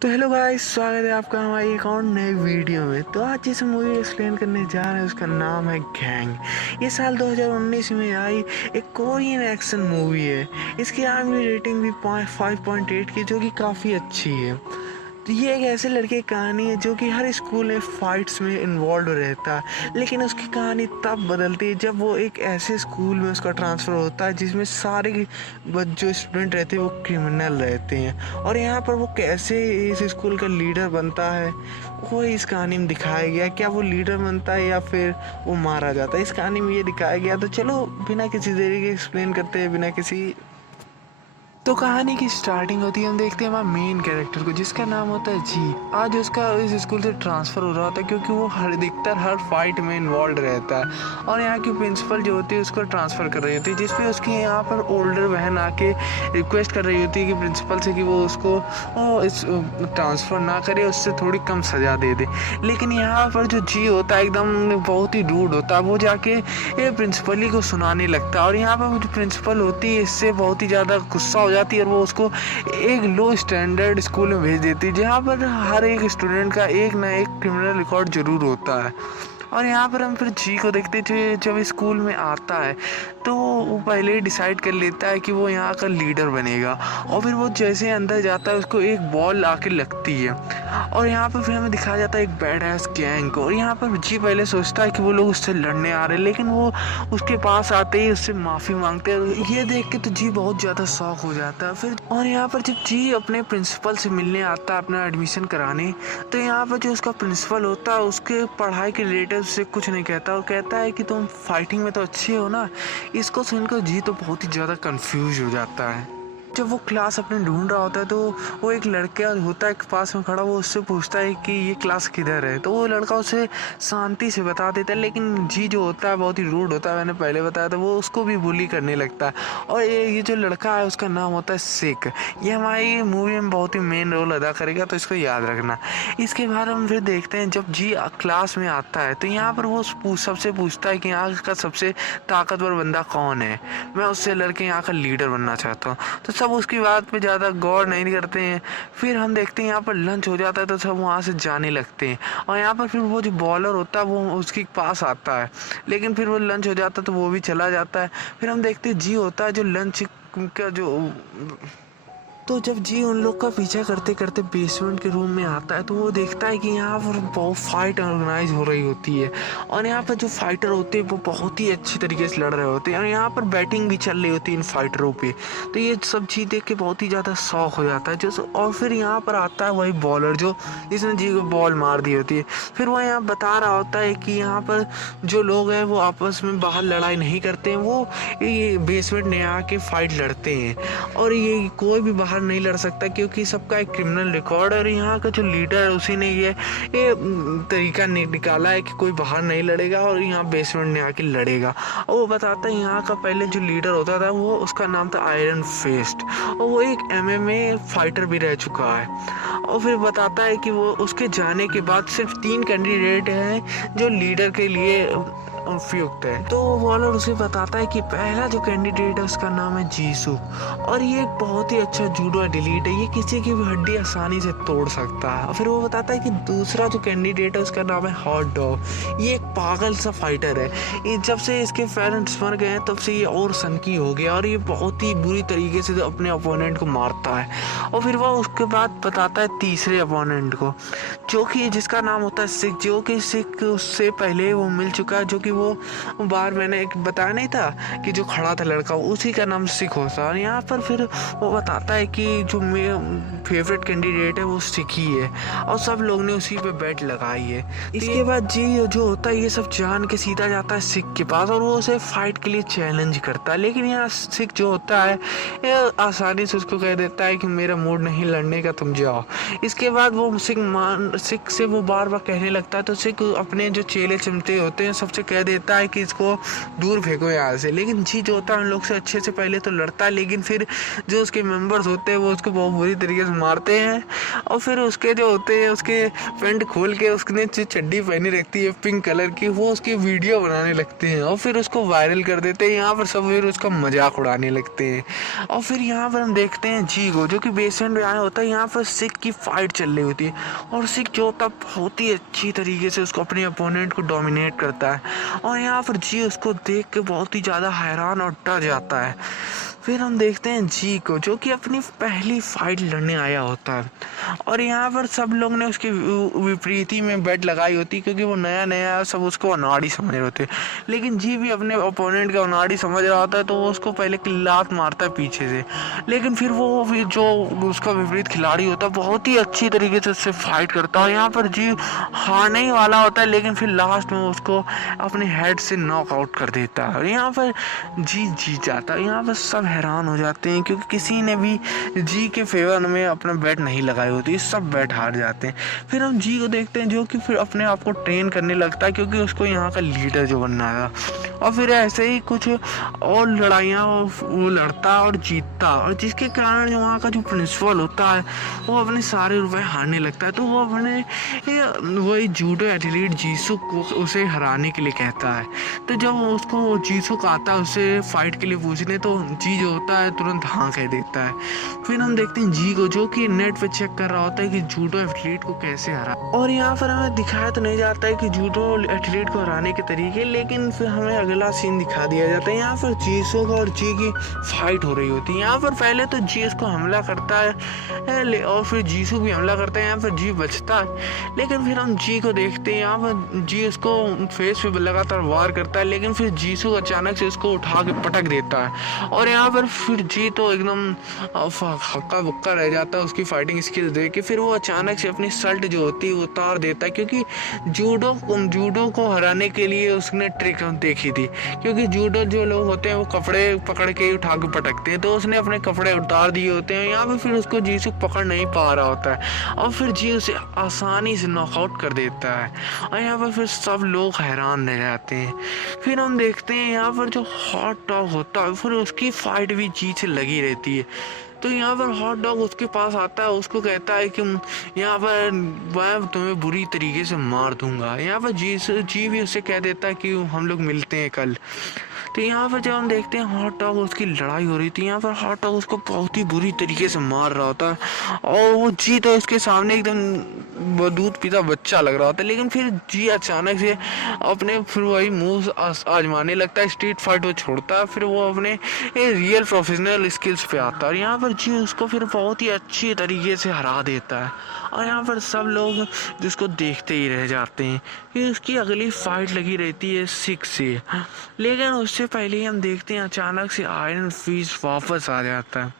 तो hello guys, स्वागत है आपका हमारी एक और नए वीडियो में। तो आज जिस मूवी एक्सप्लेन करने जा रहे हैं उसका नाम है गैंग। ये साल 2019 में आई एक कोरियन एक्शन मूवी है। इसकी IMDb रेटिंग भी 5.8 की, जो कि काफ़ी अच्छी है। तो ये एक ऐसे लड़के की कहानी है जो कि हर स्कूल में फाइट्स में इन्वॉल्व रहता है, लेकिन उसकी कहानी तब बदलती है जब वो एक ऐसे स्कूल में उसका ट्रांसफ़र होता है जिसमें सारे जो स्टूडेंट रहते हैं वो क्रिमिनल रहते हैं। और यहाँ पर वो कैसे इस स्कूल का लीडर बनता है वो इस कहानी में दिखाया गया। क्या वो लीडर बनता है या फिर वो मारा जाता है, इस कहानी में ये दिखाया गया। तो चलो बिना किसी देरी के एक्सप्लेन करते हैं, बिना किसी। तो कहानी की स्टार्टिंग होती है, हम देखते हैं हमारे मेन कैरेक्टर को जिसका नाम होता है जी। आज उसका इस स्कूल से ट्रांसफ़र हो रहा होता है क्योंकि वो अधिकतर हर फाइट में इन्वॉल्व रहता है। और यहाँ की प्रिंसिपल जो होती है उसको ट्रांसफ़र कर रही होती है, जिसपे उसकी यहाँ पर ओल्डर बहन आके रिक्वेस्ट कर रही होती है कि प्रिंसिपल से कि वो उसको इस ट्रांसफ़र ना करे, उससे थोड़ी कम सज़ा दे दे। लेकिन यहाँ पर जो जी होता है एकदम बहुत ही रूड होता है, वो जाके प्रिंसिपल ही को सुनाने लगता है। और यहाँ पर जो प्रिंसिपल होती है इससे बहुत ही ज़्यादा गुस्सा जाती है और वो उसको एक लो स्टैंडर्ड स्कूल में भेज देती है जहाँ पर हर एक स्टूडेंट का एक ना एक क्रिमिनल रिकॉर्ड जरूर होता है। और यहाँ पर हम फिर जी को देखते थे, जब स्कूल में आता है तो वो पहले ही डिसाइड कर लेता है कि वो यहाँ का लीडर बनेगा। और फिर वो जैसे अंदर जाता है उसको एक बॉल आके लगती है। और यहाँ पर फिर हमें दिखाया जाता है एक बैड एस गैंग को। और यहाँ पर जी पहले सोचता है कि वो लोग उससे लड़ने आ रहे हैं, लेकिन वो उसके पास आते ही उससे माफ़ी मांगते हैं। ये देख के तो जी बहुत ज़्यादा शॉक हो जाता है फिर। और यहाँ पर जब जी अपने प्रिंसिपल से मिलने आता है अपना एडमिशन कराने, तो यहाँ पर जो उसका प्रिंसिपल होता है उसके पढ़ाई के रिलेटेड उससे कुछ नहीं कहता और कहता है कि तुम फाइटिंग में तो अच्छे हो ना। इसको सुनकर जी तो बहुत ही ज़्यादा कंफ्यूज हो जाता है। जब वो क्लास अपने ढूंढ रहा होता है तो वो एक लड़का होता है पास में खड़ा, वो उससे पूछता है कि ये क्लास किधर है। तो वो लड़का उसे शांति से बता देता है, लेकिन जी जो होता है बहुत ही रूड होता है, मैंने पहले बताया था, वो उसको भी बुली करने लगता है। और ये जो लड़का है उसका नाम होता है सिक। ये हमारी मूवी में बहुत ही मेन रोल अदा करेगा, तो इसको याद रखना। इसके बाद हम फिर देखते हैं जब जी क्लास में आता है तो यहाँ पर वो सबसे पूछता है कि यहाँ का सबसे ताकतवर बंदा कौन है, मैं उससे लड़के यहाँ का लीडर बनना चाहता हूँ। तो सब उसकी बात पे ज़्यादा गौर नहीं करते हैं। फिर हम देखते हैं यहाँ पर लंच हो जाता है तो सब वहाँ से जाने लगते हैं। और यहाँ पर फिर वो जो बॉलर होता है वो उसके पास आता है, लेकिन फिर वो लंच हो जाता है तो वो भी चला जाता है। फिर हम देखते हैं जी होता है जो लंच का जो। तो जब जी उन लोग का पीछा करते करते बेसमेंट के रूम में आता है तो वो देखता है कि यहाँ पर बहुत फाइट ऑर्गेनाइज हो रही होती है। और यहाँ पर जो फाइटर होते हैं वो बहुत ही अच्छी तरीके से लड़ रहे होते हैं और यहाँ पर बैटिंग भी चल रही होती है इन फाइटरों पे। तो ये सब चीज़ देख के बहुत ही ज़्यादा शौक हो जाता है जो। और फिर यहाँ पर आता है वही बॉलर जो जिसने जी को बॉल मार दी होती है। फिर वो यहाँ बता रहा होता है कि यहाँ पर जो लोग हैं वो आपस में बाहर लड़ाई नहीं करते हैं, वो ये बेसमेंट में आके फाइट लड़ते हैं। और ये कोई भी बाहर नहीं लड़ सकता क्योंकि सबका एक क्रिमिनल रिकॉर्ड है। और यहाँ का जो लीडर है उसी ने ये तरीका निकाला है कि कोई बाहर नहीं लड़ेगा और यहाँ बेसमेंट में आके लड़ेगा। और वो बताता है यहाँ का पहले जो लीडर होता था वो उसका नाम था आयरन फेस्ट, और वो एक MMA फाइटर भी रह चुका है। और फिर बताता है कि वो उसके जाने के बाद सिर्फ 3 कैंडिडेट हैं जो लीडर के लिए उपयुक्त है। तो बॉलर उसे बताता है कि पहला जो कैंडिडेट है उसका नाम है जीसू, और ये एक बहुत ही अच्छा जूडो डिलीट है, ये किसी की भी हड्डी आसानी से तोड़ सकता है। फिर वो बताता है कि दूसरा जो कैंडिडेट है उसका नाम है हॉट डॉग, ये एक पागल सा फाइटर है, ये जब से इसके पेरेंट्स मर गए हैं तब से ये और सनकी हो गया और ये बहुत ही बुरी तरीके से अपने अपोनेंट को मारता है। और फिर वो उसके बाद बताता है तीसरे अपोनेंट को जो कि जिसका नाम होता है सिक, जो कि सिक उससे पहले वो मिल चुका है, जो कि वो बार मैंने एक बताया नहीं था कि जो खड़ा था लड़का उसी का नाम सिक होता है। और यहाँ पर फिर वो बताता है कि जो मेरा फेवरेट कैंडिडेट है वो सिक ही है और सब लोग ने उसी पे बेट लगाई है। इसके बाद जी जो होता है ये सब जान के सीधा जाता है सिक के पास और वो उसे फाइट के लिए चैलेंज करता है। लेकिन यहाँ सिक जो होता है ये आसानी से उसको कह देता है कि मेरा मूड नहीं लड़ने का, तुम जाओ। इसके बाद वो सिक से वो बार बार कहने लगता है तो सिक अपने जो चेले चिमटे होते हैं सबसे कह देता है कि इसको दूर फेंको यहाँ से। लेकिन जी जो होता है उन लोग से अच्छे से पहले तो लड़ता है, लेकिन फिर जो उसके मेंबर्स होते हैं वो उसको बहुत बुरी तरीके से मारते हैं। और फिर उसके जो होते हैं उसके पैंट खोल के उसने जो चड्डी पहनी रखती है पिंक कलर करके वो उसकी वीडियो बनाने लगते हैं और फिर उसको वायरल कर देते हैं। यहाँ पर सब फिर उसका मजाक उड़ाने लगते हैं। और फिर यहाँ पर हम देखते हैं जी को, जो कि बेसमेंट में आया होता है। यहाँ पर सिक की फाइट चल रही होती है और सिक जो होता है बहुत ही अच्छी तरीके से उसको अपने अपोनेंट को डोमिनेट करता है। और यहाँ पर जी उसको देख के बहुत ही ज़्यादा हैरान और डर जाता है। फिर हम देखते हैं जी को, जो कि अपनी पहली फाइट लड़ने आया होता है और यहाँ पर सब लोग ने उसकी विपरीती में बेट लगाई होती, क्योंकि वो नया नया सब उसको अनाड़ी समझ रहे होते। लेकिन जी भी अपने ओपोनेंट का अनाड़ी समझ रहा होता है, तो वो उसको पहले लात मारता है पीछे से। लेकिन फिर वो जो उसका विपरीत खिलाड़ी होता है बहुत ही अच्छी तरीके से उससे फाइट करता है। यहाँ पर जी हारने ही वाला होता है, लेकिन फिर लास्ट में उसको अपने हेड से नॉकआउट कर देता है और यहाँ पर जी जीत जाता है। यहाँ पर सब हैरान हो जाते हैं, क्योंकि किसी ने भी जी के फेवर में अपना बैट नहीं लगाई होती, सब बैट हार जाते हैं। फिर हम जी को देखते हैं, जो कि फिर अपने आप को ट्रेन करने लगता है, क्योंकि उसको यहाँ का लीडर जो बनना है। और फिर ऐसे ही कुछ और लड़ाइयाँ वो लड़ता और जीतता, और जिसके कारण जो वहाँ का जो प्रिंसिपल होता है वो अपने सारे रुपए हारने लगता है। तो वो अपने वही जूडो एथलीट जीसू को उसे हराने के लिए कहता है। तो जब उसको जीसू का आता है उसे फाइट के लिए पूछने, तो जी जो होता है तुरंत हाँ कह देता है। फिर हम देखते हैं जी को, जो कि नेट पे चेक कर रहा होता है कि जूडो एथलीट को कैसे हरा। और यहाँ पर हमें दिखाया तो नहीं जाता है कि जूडो एथलीट को हराने के तरीके, लेकिन फिर हमें अगला सीन दिखा दिया जाता है। यहाँ पर जीसू और जी की फाइट हो रही होती है। यहाँ पर पहले तो जी उसको हमला करता है और फिर जीसू भी हमला करता है। यहाँ पर जी बचता है, लेकिन फिर हम जी को देखते हैं। यहाँ पर जी उसको फेस पे लगातार वार करता है, लेकिन फिर जीसू अचानक से उसको उठा के पटक देता है। और यहाँ पर फिर जी तो एकदम हक्का बक्का रह जाता है उसकी फाइटिंग स्किल्स देख के। फिर वो अचानक से अपनी शर्ट जो होती है वो उतार देता है, क्योंकि जूडो को हराने के लिए उसने ट्रिक देखी थी। क्योंकि जूडो जो लोग होते हैं वो कपड़े पकड़ के उठा के पटकते हैं, तो उसने अपने कपड़े उतार दिए होते हैं। यहाँ पे फिर उसको जीसू पकड़ नहीं पा रहा होता है और फिर जी उसे आसानी से नॉकआउट कर देता है। और यहाँ पर फिर सब लोग हैरान रह जाते हैं। फिर हम देखते हैं यहाँ पर जो हॉट डॉग होता है, फिर उसकी फाइट भी जी से लगी रहती है। तो यहाँ पर हॉट डॉग उसके पास आता है, उसको कहता है कि यहाँ पर मैं तुम्हें बुरी तरीके से मार दूंगा। यहाँ पर जी भी उससे कह देता है कि हम लोग मिलते हैं कल। तो यहाँ पर जब हम देखते हैं हॉट डॉग उसकी लड़ाई हो रही थी, यहाँ पर हॉट डॉग उसको बहुत ही बुरी तरीके से मार रहा होता है और वो जी तो उसके सामने एकदम दूध पीता बच्चा लग रहा होता है। लेकिन फिर जी अचानक से अपने फिर वही मूव आजमाने लगता है, स्ट्रीट फाइट वो छोड़ता है, फिर वो अपने रियल प्रोफेशनल स्किल्स पे आता है और यहाँ पर जी उसको फिर बहुत ही अच्छी तरीके से हरा देता है। और यहाँ पर सब लोग जिसको देखते ही रह जाते हैं। फिर उसकी अगली फाइट लगी रहती है सिक से, लेकिन उससे पहले ही हम देखते हैं अचानक से आयरन फिस्ट वापस आ जाता है।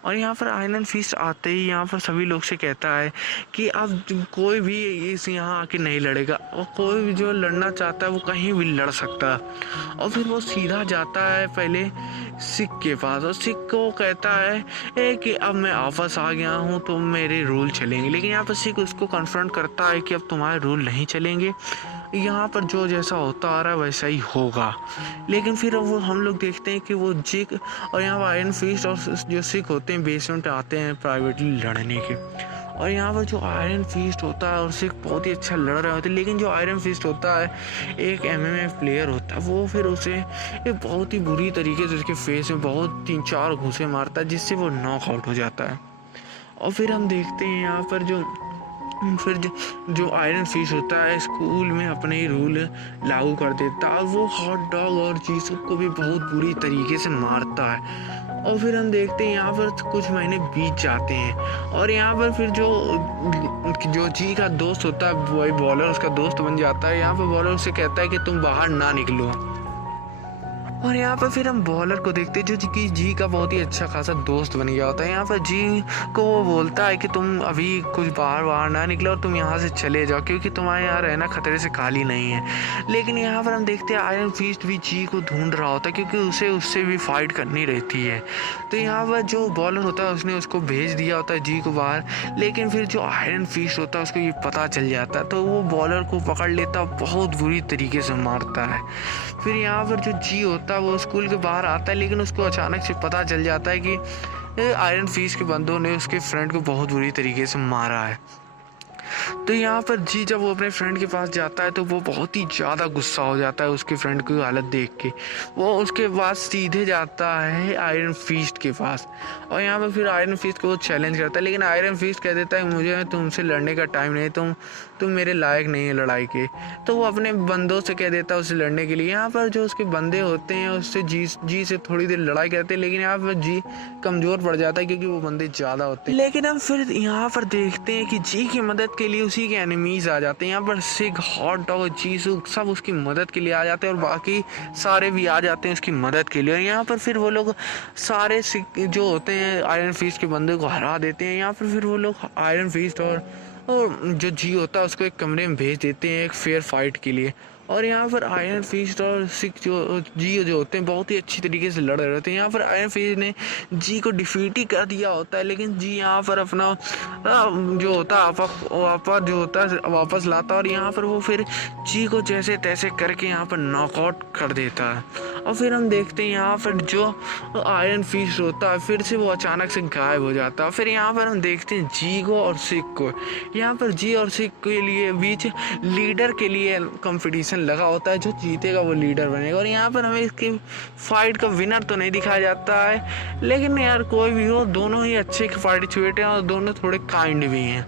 और यहाँ पर आयरन फिस्ट आते ही यहाँ पर सभी लोग से कहता है कि अब कोई भी इस यहाँ आके नहीं लड़ेगा, और कोई भी जो लड़ना चाहता है वो कहीं भी लड़ सकता है। और फिर वो सीधा जाता है पहले सिक के पास और सिक को कहता है कि अब मैं वापस आ गया हूँ तो मेरे रूल चलेंगे। लेकिन यहाँ पर सिक उसको कन्फ्रंट करता है कि अब तुम्हारे रूल नहीं चलेंगे, यहाँ पर जो जैसा होता आ रहा है वैसा ही होगा। लेकिन फिर वो हम लोग देखते हैं कि वो जिक और यहाँ पर आयरन फिस्ट और जो सिक होते हैं बेसमेंट आते हैं प्राइवेटली लड़ने के। और यहाँ पर जो आयरन फिस्ट होता है और सिक बहुत ही अच्छा लड़ रहे होते हैं, लेकिन जो आयरन फिस्ट होता है एक MMA प्लेयर होता है, वो फिर उसे एक बहुत ही बुरी तरीके से उसके फेस में बहुत 3-4 घूंसे मारता है, जिससे वो नॉकआउट हो जाता है। और फिर हम देखते हैं यहाँ पर जो आयरन फिस्ट होता है स्कूल में अपने ही रूल लागू कर देता है, वो हॉट डॉग और जीसू को भी बहुत बुरी तरीके से मारता है। और फिर हम देखते हैं यहाँ पर कुछ महीने बीत जाते हैं और यहाँ पर फिर जो जी का दोस्त होता है वही बॉलर उसका दोस्त बन जाता है। यहाँ पर बॉलर उसे कहता है कि तुम बाहर ना निकलो। और यहाँ पर फिर हम बॉलर को देखते हैं जो कि जी का बहुत ही अच्छा खासा दोस्त बन गया होता है। यहाँ पर जी को वो बोलता है कि तुम अभी कुछ बाहर ना निकलो और तुम यहाँ से चले जाओ, क्योंकि तुम्हारे यहाँ रहना खतरे से खाली नहीं है। लेकिन यहाँ पर हम देखते हैं आयरन फिस्ट भी जी को ढूंढ रहा होता है, क्योंकि उसे उससे भी फाइट करनी रहती है। तो यहाँ पर जो बॉलर होता है उसने उसको भेज दिया होता है जी को बाहर, लेकिन फिर जो आयरन फिस्ट होता है उसको ये पता चल जाता है, तो वो बॉलर को पकड़ लेता, बहुत बुरी तरीके से मारता है। फिर यहाँ पर जो जी होता है वो स्कूल के बाहर आता है, लेकिन उसको अचानक से पता चल जाता है कि आयरन फिस्ट के बंदों ने उसके फ्रेंड को बहुत बुरी तरीके से मारा है। तो यहाँ पर जी जब वो अपने फ्रेंड के पास जाता है तो वो बहुत ही ज़्यादा गुस्सा हो जाता है उसके फ्रेंड की हालत देख के। वो उसके पास सीधे जाता है आयरन फिस्ट के पास, और यहाँ पर फिर आयरन फिस्ट को वो चैलेंज करता है, लेकिन आयरन फिस्ट कह देता है मुझे तुमसे लड़ने का टाइम नहीं, तुम मेरे लायक नहीं है लड़ाई के। तो वो अपने बंदों से कह देता है उसे लड़ने के लिए। यहाँ पर जो उसके बंदे होते हैं उससे जी से थोड़ी देर लड़ाई करते हैं, लेकिन यहाँ पर जी कमज़ोर पड़ जाता है क्योंकि वो बंदे ज़्यादा होते हैं। लेकिन हम फिर यहाँ पर देखते हैं कि जी की मदद के लिए उसी के एनिमीज़ आ जाते हैं। यहाँ पर सिग, हॉट डॉग, जीसू सब उसकी मदद के लिए आ जाते हैं, और बाकी सारे भी आ जाते हैं उसकी मदद के लिए। और यहाँ पर फिर वो लोग सारे जो होते हैं आयरन फिस्ट के बंदे को हरा देते हैं। यहाँ पर फिर वो लोग आयरन फिस्ट और जो जी होता है उसको एक कमरे में भेज देते हैं एक फेयर फाइट के लिए। और यहाँ पर आयरन फिस्ट और सिक जो होते हैं बहुत ही अच्छी तरीके से लड़ रहे होते हैं। यहाँ पर आयरन फिस्ट ने जी को डिफीट ही कर दिया होता है, लेकिन जी यहाँ पर अपना जो होता है आपा जो होता है वापस लाता है, और यहाँ पर वो फिर जी को जैसे तैसे करके यहाँ पर नॉकआउट कर देता है। और फिर हम देखते हैं यहाँ पर जो आयरन फिस्ट होता है फिर से वो अचानक से गायब हो जाता है। फिर यहाँ पर हम देखते हैं जी को और सिक को। यहाँ पर जी और सिक के लिए बीच लीडर के लिए कंपटीशन लगा होता है, जो जीतेगा वो लीडर बनेगा। और यहाँ पर हमें इसकी फाइट का विनर तो नहीं दिखाया जाता है, लेकिन यार कोई भी हो दोनों ही अच्छे पार्टिसिपेट हैं और दोनों थोड़े काइंड भी हैं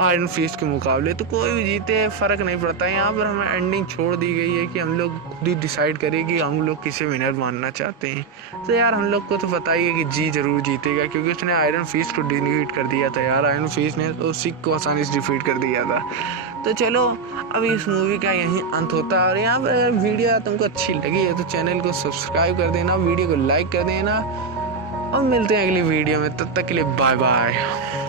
आयरन फिस्ट के मुकाबले। तो कोई भी जीते फ़र्क नहीं पड़ता। यहाँ पर हमें एंडिंग छोड़ दी गई है कि हम लोग खुद ही डिसाइड करें कि हम लोग किसे विनर मानना चाहते हैं। तो यार हम लोग को तो पता ही है कि जी ज़रूर जीतेगा, क्योंकि उसने आयरन फिस्ट को डिफीट कर दिया था। यार आयरन फिस्ट ने तो सिक को आसानी से डिफीट कर दिया था। तो चलो अब इस मूवी का यहीं अंत होता है। और यहाँ पर अगर वीडियो तुमको अच्छी लगी है तो चैनल को सब्सक्राइब कर देना, वीडियो को लाइक कर देना, और मिलते हैं अगली वीडियो में। तब तक के लिए बाय बाय।